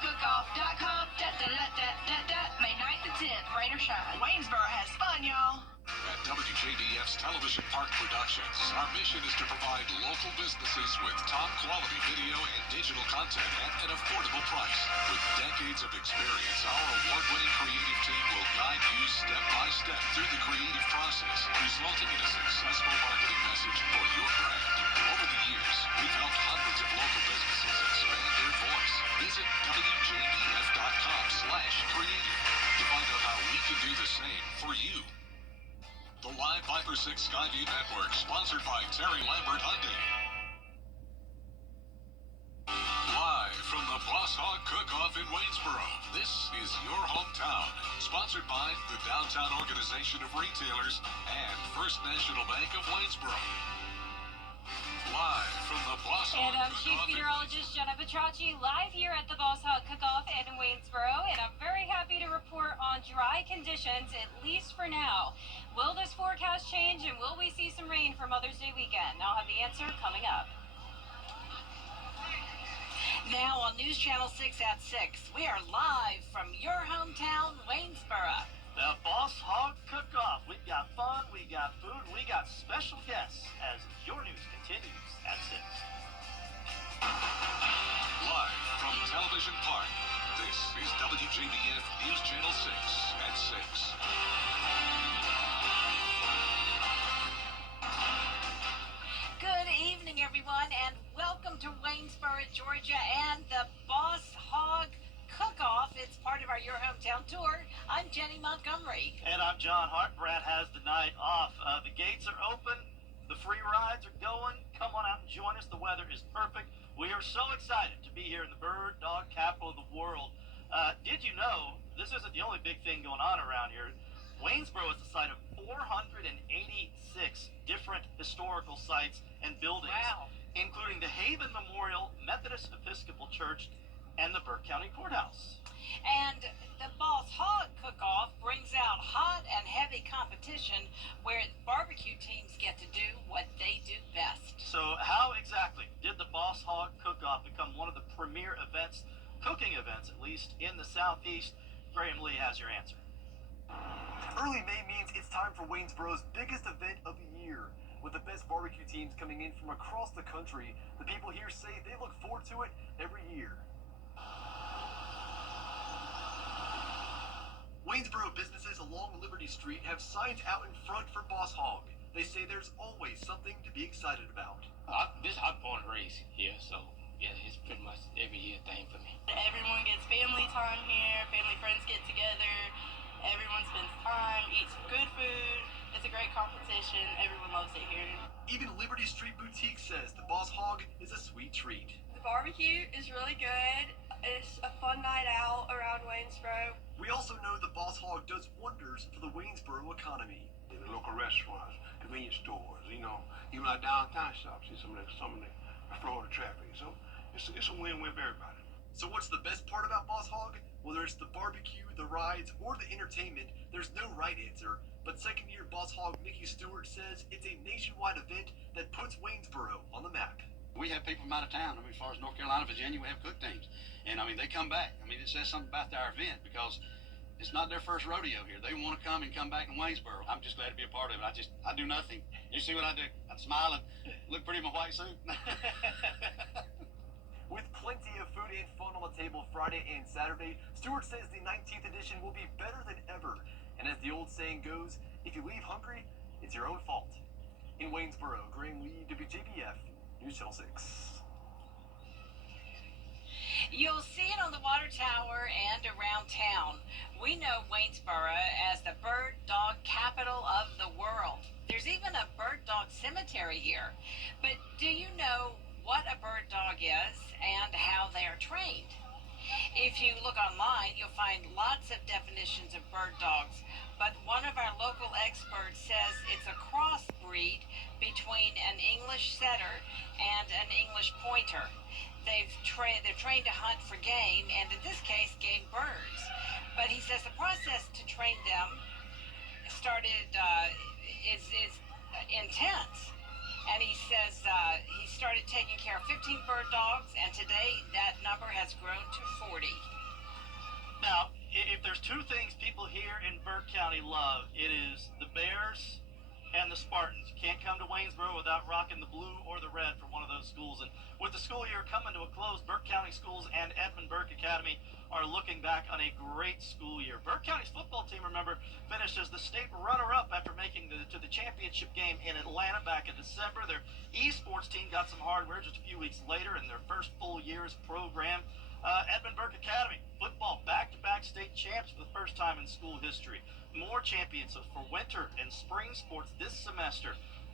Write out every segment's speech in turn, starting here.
BossHogCookoff.com. May 9th to 10th, rain or shine. Waynesboro has fun, y'all. At WJBF's Television Park Productions, our mission is to provide local businesses with top-quality video and digital content at an affordable price. With decades of experience, our award-winning creative team will guide you step by step through the creative process, resulting in a successful marketing message for your brand. Over the years, we've helped hundreds of local businesses expand their voice. Visit WJBF.com/creative to find out how we can do the same for you. The Live 5 for 6 Skyview Network, sponsored by Terry Lambert Hyundai. Live from the Boss Hog Cook-Off in Waynesboro, this is your hometown. Sponsored by the Downtown Organization of Retailers and First National Bank of Waynesboro. Live from the Boss Hog And I'm Chief Meteorologist Jenna Petracci, live here at the Boss Hog Cook-Off in Waynesboro, and I'm very happy to report on dry conditions, at least for now. Will this forecast change, and will we see some rain for Mother's Day weekend? I'll have the answer coming up. Now on News Channel 6 at 6, we are live from your hometown, Waynesboro. The Boss Hog Cook-Off. We've got fun, we got food, we got special guests as your news continues at 6. Live from Television Park, this is WJBF News Channel 6 at 6. Good evening, everyone, and welcome to Waynesboro, Georgia, and the Boss Hog Cook-Off. It's part of our Your Hometown tour. I'm Jenny Montgomery. And I'm John Hart. Brad has the night off. The gates are open. The free rides are going. Come on out and join us. The weather is perfect. We are so excited to be here in the bird dog capital of the world. Did you know this isn't the only big thing going on around here? Waynesboro is the site of 486 different historical sites and buildings, including the Haven Memorial Methodist Episcopal Church and the Burke County Courthouse. And the Boss Hog Cook-Off brings out hot and heavy competition where barbecue teams get to do what they do best. So how exactly did the Boss Hog Cook-Off become one of the premier events, cooking events at least, in the Southeast? Graham Lee has your answer. Early May means it's time for Waynesboro's biggest event of the year. With the best barbecue teams coming in from across the country, the people here say they look forward to it every year. Waynesboro businesses along Liberty Street have signs out in front for Boss Hog. They say there's always something to be excited about. I was born and raised here, so yeah, it's pretty much every year thing for me. Everyone gets family time here, family friends get together, everyone spends time, eats good food. It's a great competition. Everyone loves it here. Even Liberty Street Boutique says the Boss Hog is a sweet treat. The barbecue is really good. It's a fun night out around Waynesboro. We also know the Boss Hog does wonders for the Waynesboro economy. In the local restaurants, convenience stores, even our downtown shops, see some of the Florida traffic. So it's a win-win for everybody. So what's the best part about Boss Hog? Whether it's the barbecue, the rides, or the entertainment, there's no right answer. But second-year Boss Hog Mickey Stewart says it's a nationwide event that puts Waynesboro on the map. We have people from out of town. As far as North Carolina, Virginia, we have cook teams. And, they come back. It says something about our event because it's not their first rodeo here. They want to come back in Waynesboro. I'm just glad to be a part of it. I do nothing. You see what I do? I smile and look pretty in my white suit. With plenty of food and fun on the table Friday and Saturday, Stewart says the 19th edition will be better than ever. And as the old saying goes, if you leave hungry, it's your own fault. In Waynesboro, Graham Lee, WJBF, News Channel 6. You'll see it on the water tower and around town. We know Waynesboro as the bird dog capital of the world. There's even a bird dog cemetery here. But do you know what a bird dog is and how they are trained? If you look online, you'll find lots of definitions of bird dogs, but one of our local experts says it's a crossbreed between an English setter and an English pointer. They're trained to hunt for game, and in this case, game birds. But he says the process to train them is intense. and he says he started taking care of 15 bird dogs, and today that number has grown to 40. Now, if there's two things people here in Burke County love, it is the Bears and the Spartans. You can't come to Waynesboro without rocking the blue or the red for one of those schools. And with the school year coming to a close, Burke County Schools and Edmund Burke Academy are looking back on a great school year. Burke County's football team, remember, finished as the state runner-up after making to the championship game in Atlanta back in December. Their esports team got some hardware just a few weeks later in their first full year's program. Edmund Burke Academy, football, back-to-back state champs for the first time in school history. More champions for winter and spring sports this semester.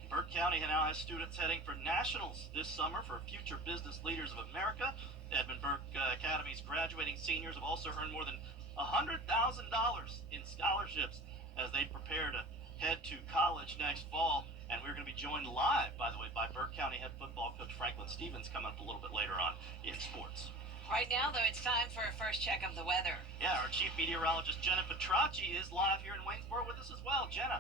Burke County now has students heading for nationals this summer for Future Business Leaders of America. Edmund Burke Academy's graduating seniors have also earned more than $100,000 in scholarships as they prepare to head to college next fall. And we're going to be joined live, by the way, by Burke County head football coach Franklin Stevens coming up a little bit later on in sports. Right now, though, it's time for a first check of the weather. Yeah, our chief meteorologist Jenna Petracci is live here in Waynesboro with us as well. Jenna.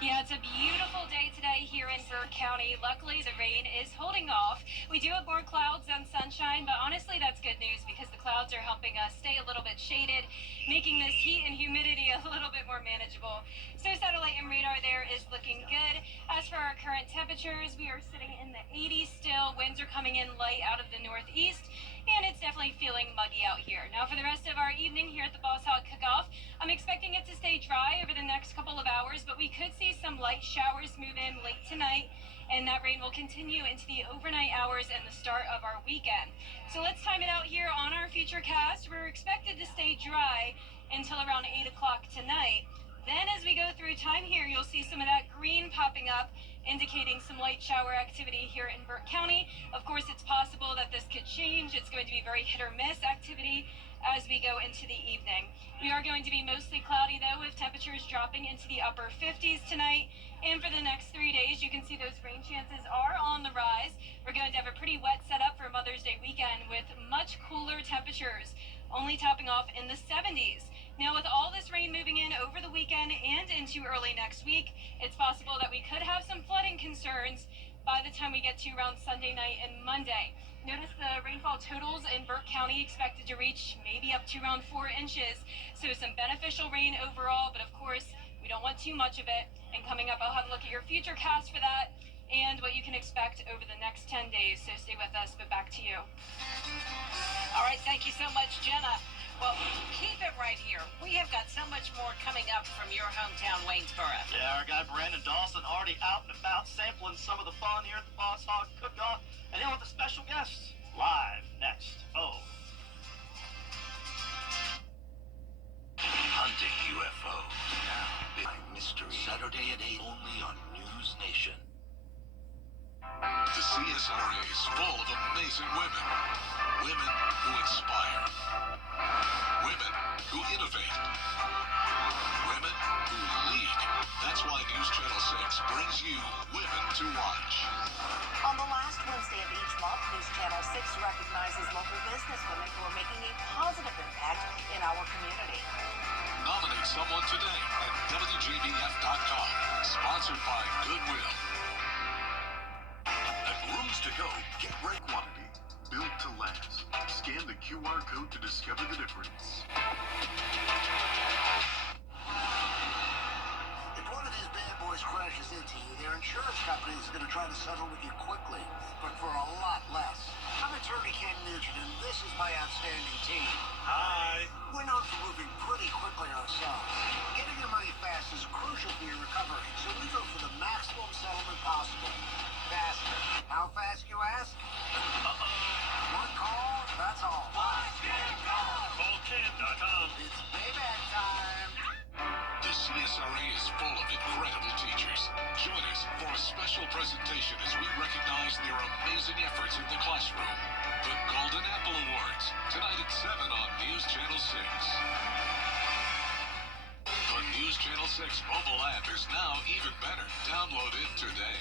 Yeah, it's a beautiful day today here in Burke County. Luckily, the rain is holding off. We do have more clouds than sunshine, but honestly, that's good news because the clouds are helping us stay a little bit shaded, making this heat and humidity a little bit more manageable. So satellite and radar there is looking good. As for our current temperatures, we are sitting in the 80s still. Winds are coming in light out of the northeast, and it's definitely feeling muggy out here. Now for the rest of our evening here at the Boss Hog Cook-Off, I'm expecting it to stay dry over the next couple of hours, but we could see some light showers move in late tonight, and that rain will continue into the overnight hours and the start of our weekend. So let's time it out here on our Futurecast. We're expected to stay dry until around 8 o'clock tonight. Then as we go through time here, you'll see some of that green popping up, indicating some light shower activity here in Burke County. Of course, it's possible that this could change. It's going to be very hit or miss activity as we go into the evening. We are going to be mostly cloudy, though, with temperatures dropping into the upper 50s tonight. And for the next 3 days, you can see those rain chances are on the rise. We're going to have a pretty wet setup for Mother's Day weekend with much cooler temperatures, only topping off in the 70s. Now, with all this rain moving in over the weekend and into early next week, it's possible that we could have some flooding concerns by the time we get to around Sunday night and Monday. Notice the rainfall totals in Burke County expected to reach maybe up to around 4 inches. So some beneficial rain overall, but of course, we don't want too much of it. And coming up, I'll have a look at your future cast for that and what you can expect over the next 10 days. So stay with us, but back to you. All right, thank you so much, Jenna. Well, keep it right here. We have got so much more coming up from your hometown, Waynesboro. Yeah, our guy Brandon Dawson already out and about sampling some of the fun here at the Boss Hog Cook-Off. And he'll have a special guest live next. Hunting UFOs now. By mystery. Saturday at 8 only on News Nation. The CSRA is full of amazing women. Women who inspire. Women who innovate. Women who lead. That's why News Channel 6 brings you Women to Watch. On the last Wednesday of each month, News Channel 6 recognizes local businesswomen who are making a positive impact in our community. Nominate someone today at WJBF.com. Sponsored by Goodwill. At Rooms to Go, get great quantity, built to last. Scan the QR code to discover the difference. If one of these bad boys crashes into you, their insurance company is going to try to settle with you quickly, but for a lot less. I'm attorney Ken Nugent, and this is my outstanding team. Hi. We're known for moving pretty quickly ourselves. Getting your money fast is crucial for your recovery, so we go for the maximum settlement possible. Faster. How fast, you ask? One call, that's all. CallKen.com. It's payback time. The CSRA is full of incredible teachers. Join us for a special presentation as we recognize their amazing efforts in the classroom. The Golden Apple Awards, tonight at 7 on News Channel 6. The News Channel 6 mobile app is now even better. Download it today.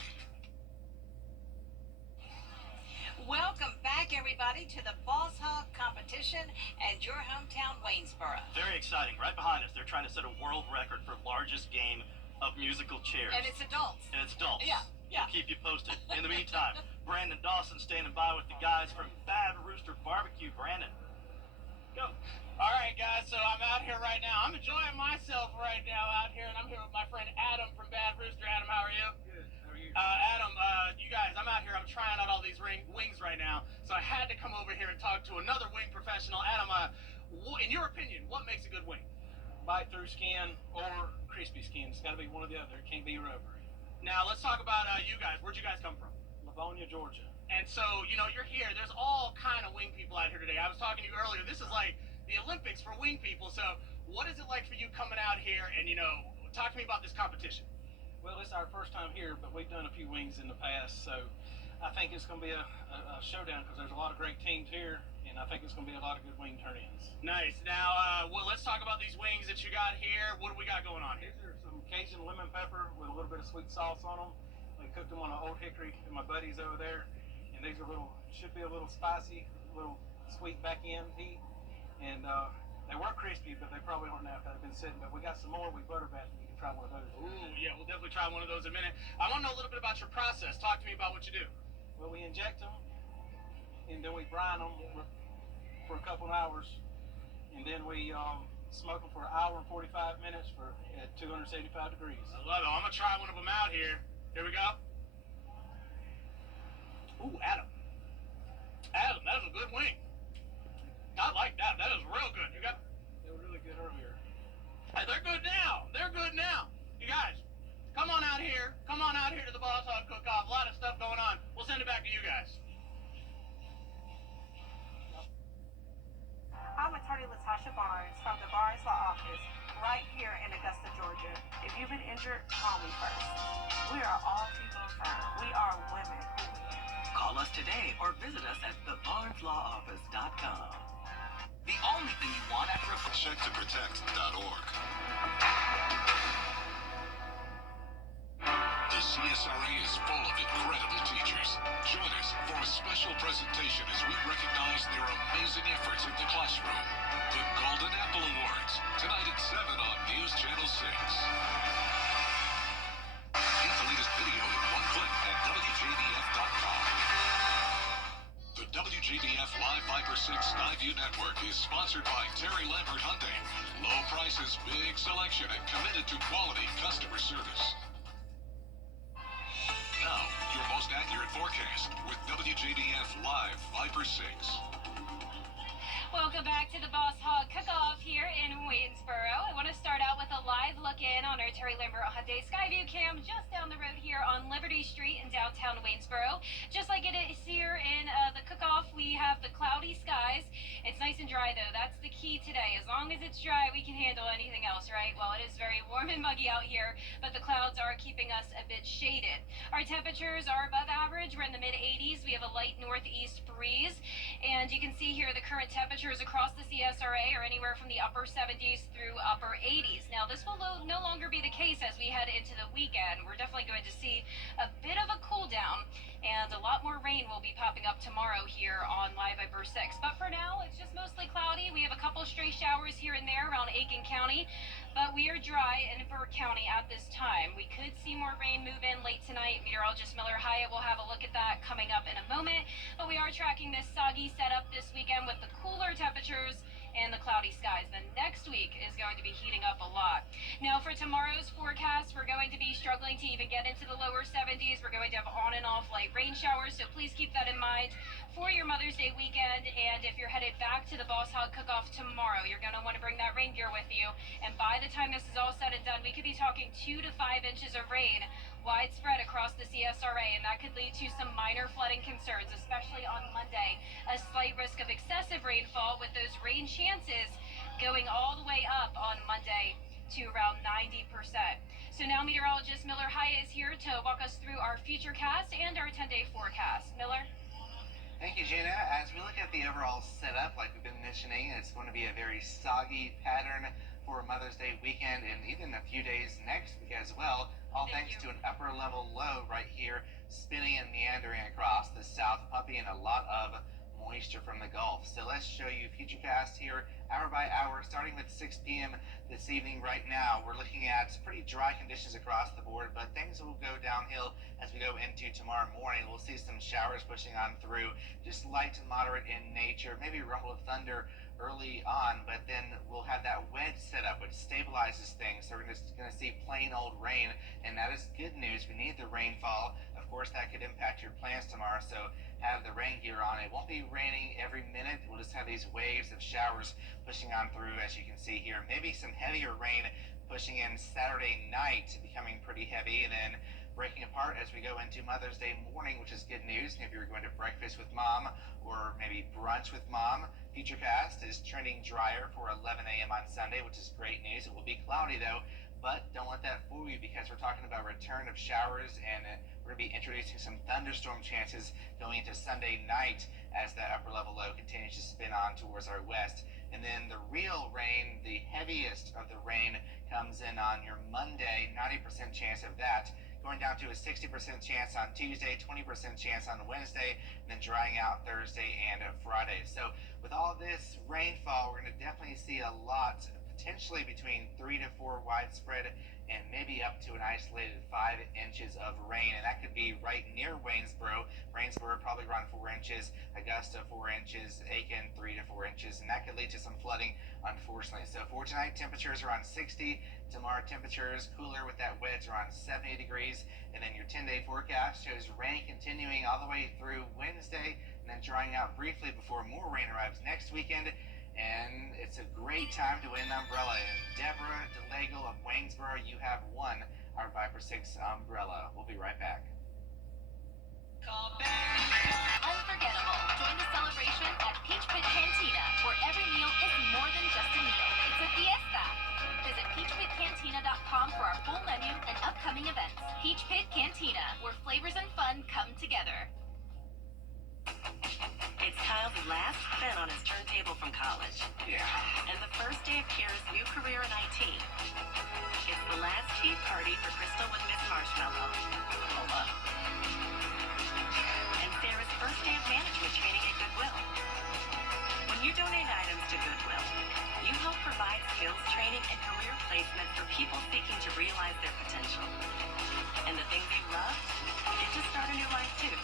Welcome back, everybody, to the Boss Hog competition and your hometown, Waynesboro. Very exciting. Right behind us, they're trying to set a world record for largest game of musical chairs. And it's adults. And it's adults. Yeah. We'll keep you posted. In the meantime, Brandon Dawson standing by with the guys from Bad Rooster Barbecue. Brandon, go. All right, guys, so I'm out here right now. I'm enjoying myself right now out here, and I'm here with my friend Adam from Bad Rooster. Adam, how are you? Good. How are you? Adam, you guys, I'm out here. I'm trying out all these wings right now, so I had to come over here and talk to another wing professional. Adam, in your opinion, what makes a good wing? Bite-through skin or crispy skin. It's got to be one or the other. It can't be rubbery. Now, let's talk about you guys. Where'd you guys come from? Livonia, Georgia. And so, you're here. There's all kind of wing people out here today. I was talking to you earlier. This is like the Olympics for wing people. So what is it like for you coming out here and, talk to me about this competition? Well, it's our first time here, but we've done a few wings in the past. So I think it's going to be a showdown because there's a lot of great teams here, and I think it's going to be a lot of good wing turn-ins. Nice. Now, let's talk about these wings that you got here. What do we got going on here? These are some Cajun lemon pepper with a little bit of sweet sauce on them. We cooked them on an old hickory with my buddies over there, and these are should be a little spicy, a little sweet back end heat, and they were crispy, but they probably aren't now because they've been sitting. But we got some more we butter bath, and you can try one of those. Ooh, yeah, we'll definitely try one of those in a minute. I want to know a little bit about your process. Talk to me about what you do. Well, we inject them, and then we brine them for a couple of hours, and then we smoke them for an hour and 45 minutes at 275 degrees. I love it. I'm going to try one of them out here. Here we go. Ooh, Adam, that's a good wing. I like that. That is real good. You got? They were really good earlier. Hey, they're good now. They're good now. You guys, come on out here. Come on out here to the Boss Hog Cook-Off. A lot of stuff going on. We'll send it back to you guys. I'm attorney Latasha Barnes from the Barnes Law Office right here in Augusta, Georgia. If you've been injured, call me first. We are all female firm. We are women who win. Call us today or visit us at thebarneslawoffice.com. The only thing you want after a Checktoprotect.org. The CSRA is full of incredible teachers. Join us for a special presentation as we recognize their amazing efforts in the classroom. The Golden Apple Awards, tonight at 7 on News Channel 6. Get the latest video in one click at WJBF.com. The WJBF Live Viper 6 Skyview Network is sponsored by Terry Lambert Hyundai. Low prices, big selection, and committed to quality customer service. Now, your most accurate forecast with WJBF Live Viper 6. Welcome back to the Boss Hog Cook-Off here in Waynesboro. I want to start out with a live look in on our Terry Lambert Hyundai Skyview cam just down the road here on Liberty Street in downtown Waynesboro. Just like it is here in the Cook-Off, we have the cloudy skies. It's nice and dry though. That's the key today. As long as it's dry, we can handle anything else, right? Well, it is very warm and muggy out here, but the clouds are keeping us a bit shaded. Our temperatures are above average. We're in the mid-80s. We have a light northeast breeze, and you can see here the current temperatures across the CSRA are anywhere from the upper 70s through upper 80s. Now, this will no longer be the case as we head into the weekend. We're definitely going to see a bit of a cool down, and a lot more rain will be popping up tomorrow here on Live Viper 6. But for now, it's just mostly cloudy. We have a couple stray showers here and there around Aiken County, but we are dry in Burke County at this time. We could see more rain move in late tonight. Meteorologist Miller Hyatt will have a look at that coming up in a moment, but we are tracking this soggy setup this weekend with the cooler temperatures and the cloudy skies. The next week is going to be heating up a lot. Now for tomorrow's forecast, we're going to be struggling to even get into the lower 70s. We're going to have on and off light rain showers, so please keep that in mind for your Mother's Day weekend. And if you're headed back to the Boss Hog Cook-Off tomorrow, you're going to want to bring that rain gear with you. And by the time this is all said and done, we could be talking 2 to 5 inches of rain widespread across the CSRA, and that could lead to some minor flooding concerns, especially on Monday. A slight risk of excessive rainfall with those rain chances going all the way up on Monday to around 90%. So now meteorologist Miller Hyatt is here to walk us through our future cast and our 10-day forecast. Miller? Thank you, Gina. As we look at the overall setup, like we've been mentioning, it's going to be a very soggy pattern for Mother's Day weekend and even a few days next week as well, all thanks to an upper level low right here spinning and meandering across the South Puppy and a lot of moisture from the Gulf. So let's show you Futurecast here, hour by hour, starting with 6 p.m. this evening. Right now, we're looking at pretty dry conditions across the board, but things will go downhill as we go into tomorrow morning. We'll see some showers pushing on through, just light to moderate in nature, maybe rumble of thunder early on, but then we'll have that wedge set up, which stabilizes things. So we're going to see plain old rain, and that is good news. We need the rainfall. Of course, that could impact your plans tomorrow, so have the rain gear on. It won't be raining every minute. We'll just have these waves of showers pushing on through, as you can see here. Maybe some heavier rain pushing in Saturday night, becoming pretty heavy, and then breaking apart as we go into Mother's Day morning, which is good news. If you're going to breakfast with mom or maybe brunch with mom, Futurecast is trending drier for 11 a.m. on Sunday, which is great news. It will be cloudy though, but don't let that fool you, because we're talking about return of showers, and we're going to be introducing some thunderstorm chances going into Sunday night as that upper level low continues to spin on towards our west. And then the real rain, the heaviest of the rain, comes in on your Monday, 90% chance of that, going down to a 60% chance on Tuesday, 20% chance on Wednesday, and then drying out Thursday and Friday. So with all this rainfall, we're going to definitely see a lot, potentially between 3 to 4 widespread, and maybe up to an isolated 5 inches of rain, and that could be right near Waynesboro. Waynesboro probably around 4 inches, Augusta 4 inches, Aiken 3 to 4 inches, and that could lead to some flooding, unfortunately. So for tonight, temperatures around 60. Tomorrow, temperatures cooler with that wedge around 70 degrees, and then your 10-day forecast shows rain continuing all the way through Wednesday, and then drying out briefly before more rain arrives next weekend. And it's a great time to win an umbrella. And Deborah DeLagle of Waynesboro, you have won our 5 for 6 umbrella. We'll be right back. Unforgettable. Join the celebration at Peach Pit Cantina, where every meal is more than just a meal. It's a fiesta. Visit peachpitcantina.com for our full menu and upcoming events. Peach Pit Cantina, where flavors and fun come together. It's Kyle's last spin on his turntable from college. Yeah. And the first day of Kira's new career in IT. It's the last tea party for Crystal with Miss Marshmallow. Hold up. And Sarah's first day of management training at Goodwill. When you donate items to Goodwill, you help provide skills training and career placement for people seeking to realize their potential. And the things you love get to start a new life too.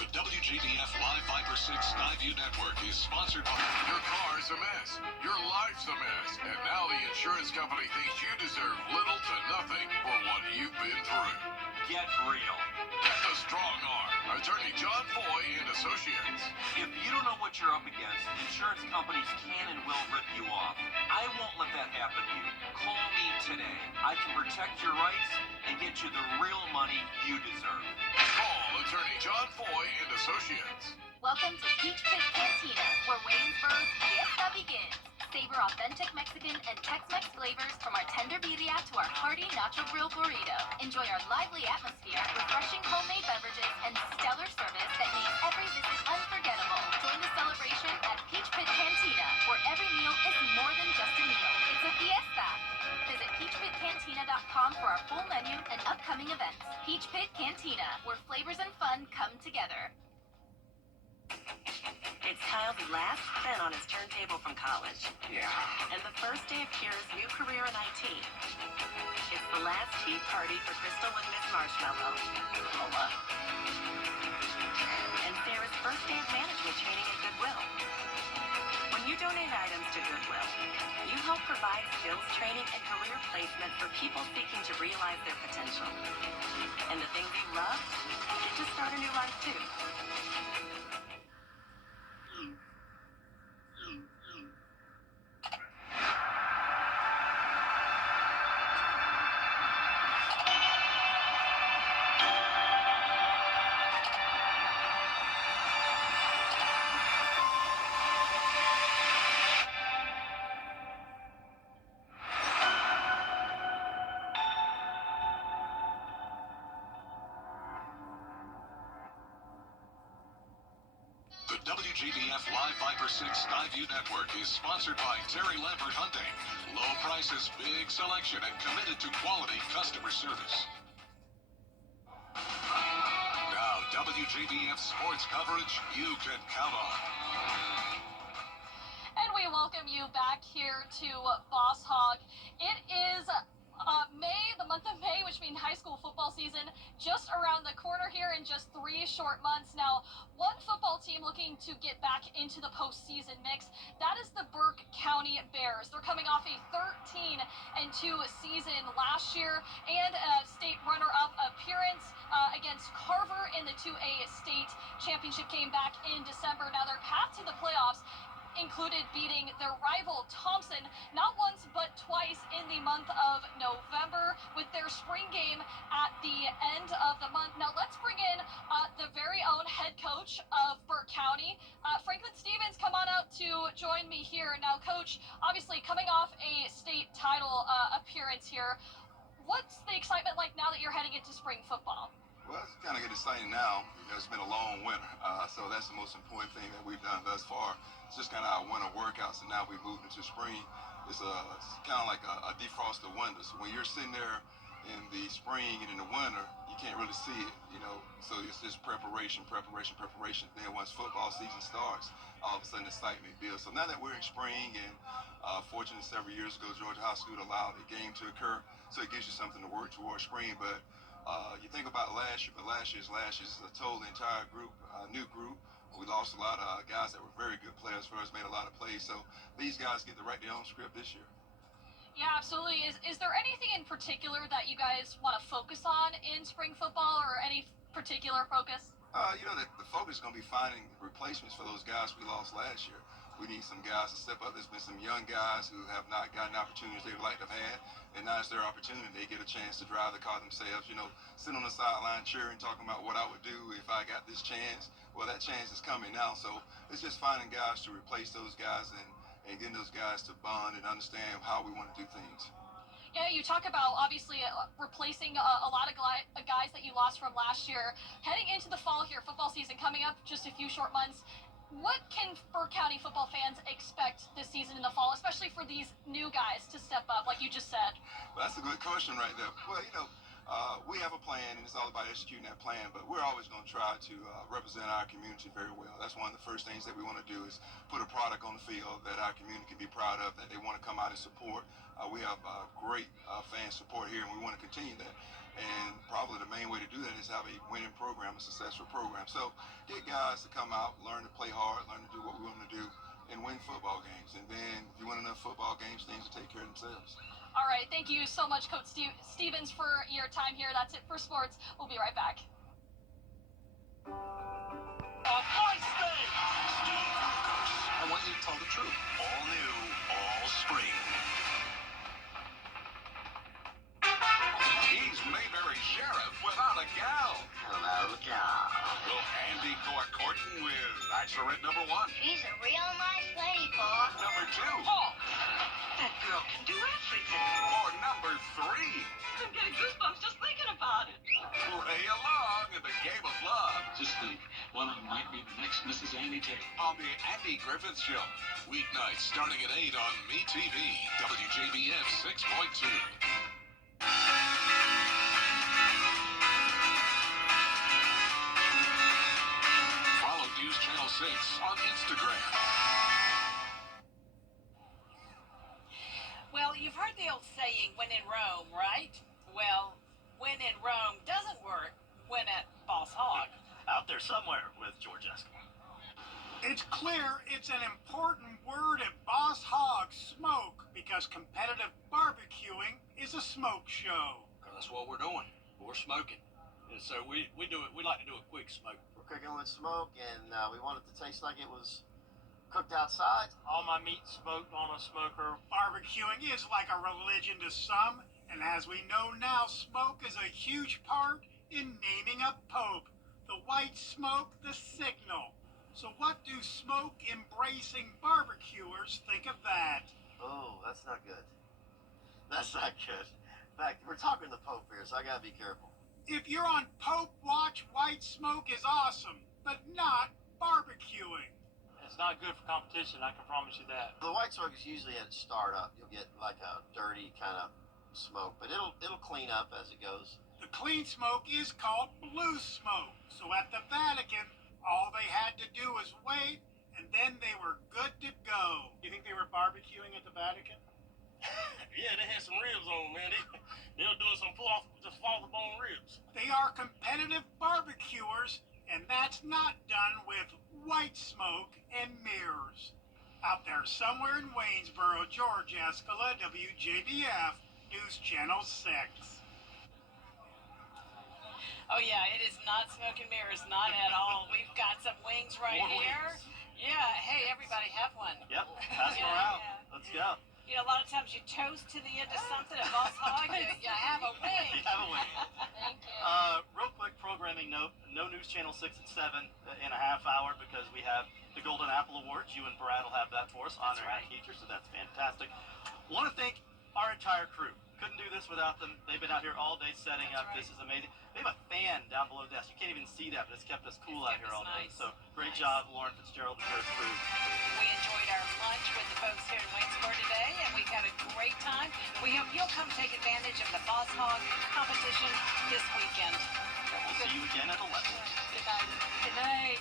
The WJBF Live 5 for 6 Skyview Network is sponsored by... Your car's a mess. Your life's a mess. And now the insurance company thinks you deserve little to nothing for what you've been through. Get real. Get the strong arm. Attorney John Foy and Associates. If you don't know what you're up against, insurance companies can and will rip you off. I won't let that happen to you. Call me today. I can protect your rights and get you the real money you deserve. Call Attorney John Foy and Associates. Welcome to Peach Pit Cantina, where Waynesboro's fiesta begins. Savor authentic Mexican and Tex-Mex flavors from our tender birria to our hearty nacho grill burrito. Enjoy our lively atmosphere, refreshing homemade beverages, and stellar service that makes every visit unforgettable. Join the celebration at Peach Pit Cantina, where every meal is more than just a meal. It's a fiesta. Visit peachpitcantina.com for our full menu and upcoming events. Peach Pit Cantina, where flavors and fun come together. It's Kyle's last spin on his turntable from college. Yeah. And the first day of Kira's new career in IT. It's the last tea party for Crystal with Miss Marshmallow. Hold up. And Sarah's first day of management training at Goodwill. When you donate items to Goodwill, you help provide skills training and career placement for people seeking to realize their potential. And the things you love get to start a new life too. WJBF Live Viper 6 Skyview Network is sponsored by Terry Lambert Hyundai. Low prices, big selection, and committed to quality customer service. Now, WJBF sports coverage you can count on. And we welcome you back here to Boss Hog. It is May, the month of May, which means high school football season just around the corner here in just 3 short months. Now, one football team looking to get back into the postseason mix, that is the Burke County Bears. They're coming off a 13-2 season last year and a state runner-up appearance against Carver in the 2A state championship game back in December. Now, their path to the playoffs included beating their rival Thompson not once but twice in the month of November with their spring game at the end of the month. Now let's bring in the very own head coach of Burke County, Franklin Stevens. Come on out to join me here. Now, Coach, obviously coming off a state title appearance here, what's the excitement like now that you're heading into spring football? Well, it's kind of getting exciting now. It's been a long winter, so that's the most important thing that we've done thus far. It's just kind of our winter workouts, and now we've moved into spring. It's kind of like a defrost of windows. When you're sitting there in the spring and in the winter, you can't really see it, So it's just preparation. Then once football season starts, all of a sudden excitement builds. So now that we're in spring, and fortunately several years ago, Georgia High School allowed a game to occur, so it gives you something to work towards spring. But you think about last year, but last year's a total entire group, new group. We lost a lot of guys that were very good players for us, made a lot of plays. So these guys get to write their own script this year. Yeah, absolutely. Is there anything in particular that you guys want to focus on in spring football, or any particular focus? The focus is going to be finding replacements for those guys we lost last year. We need some guys to step up. There's been some young guys who have not gotten opportunities they would like to have had, and now it's their opportunity. They get a chance to drive the car themselves, sit on the sideline cheering, talking about what I would do if I got this chance. Well, that chance is coming now, so it's just finding guys to replace those guys and getting those guys to bond and understand how we want to do things. Yeah, you talk about obviously replacing a lot of guys that you lost from last year. Heading into the fall here, football season coming up just a few short months. What can Burke County football fans expect this season in the fall, especially for these new guys to step up, like you just said? Well, that's a good question right there. Well, we have a plan, and it's all about executing that plan, but we're always going to try to represent our community very well. That's one of the first things that we want to do, is put a product on the field that our community can be proud of, that they want to come out and support. We have great fan support here, and we want to continue that. And probably the main way to do that is have a winning program, a successful program. So get guys to come out, learn to play hard, learn to do what we want to do, and win football games. And then if you win enough football games, things will take care of themselves. All right, thank you so much, Coach Stevens, for your time here. That's it for sports. We'll be right back. I want you to tell the truth. All new, all spring. He's Mayberry Sheriff without a gal. Hello, John. Will Andy go a courting with Bachelorette number 1? She's a real nice lady, Paul. Number 2? Oh, that girl can do everything. Or number 3? I'm getting goosebumps just thinking about it. Play along in the game of love. Just think, one of them might be the next Mrs. Andy Tate. On the Andy Griffith Show. Weeknights starting at 8 on MeTV. WJBF 6.2. Follow News Channel 6 on Instagram. Well, you've heard the old saying, when in Rome, right? Well, when in Rome doesn't work, when at Boss Hog. Out there somewhere with George Eskimo. It's clear it's an important word at Boss Hog, smoke, because competitive barbecuing is a smoke show. That's what we're doing. We're smoking. And so we like to do a quick smoke. We're cooking with smoke, and we want it to taste like it was cooked outside. All my meat smoked on a smoker. Barbecuing is like a religion to some, and as we know now, smoke is a huge part in naming a pope. The white smoke, the signal. So what do smoke-embracing barbecuers think of that? Oh, that's not good. That's not good. In fact, we're talking to the Pope here, so I gotta be careful. If you're on Pope watch, white smoke is awesome, but not barbecuing. not good for competition, I can promise you that. The white smoke is usually at startup. You'll get like a dirty kind of smoke, but it'll clean up as it goes. The clean smoke is called blue smoke. So at the Vatican, all they had to do was wait, and then they were good to go. You think they were barbecuing at the Vatican? Yeah, they had some ribs on, man. They were doing some just fall the bone ribs. They are competitive barbecuers, and that's not done with white smoke and mirrors. Out there somewhere in Waynesboro, George Escala, WJBF, News Channel 6. Oh yeah, it is not smoke and mirrors, not at all. We've got some wings right here. Yeah, hey, everybody have one. Yep, pass them around. Let's go. You know, a lot of times you toast to the end of something at Boss Hog, you have a wing. You have a wing. Thank you. Real quick programming note, no News Channel 6 at 7 in a half hour because we have the Golden Apple Awards. You and Brad will have that for us, honoring our teachers, so that's fantastic. Want to thank our entire crew. Couldn't do this without them. They've been out here all day setting up. This is amazing. They have a fan down below the desk. You can't even see that, but it's kept us cool out here all day. So great job, Lauren Fitzgerald and her crew. We enjoyed our lunch with the folks here in Waynesboro today, and we've had a great time. We hope you'll come take advantage of the Boss Hog competition this weekend. And we'll see you again at 11. Good night. Good night.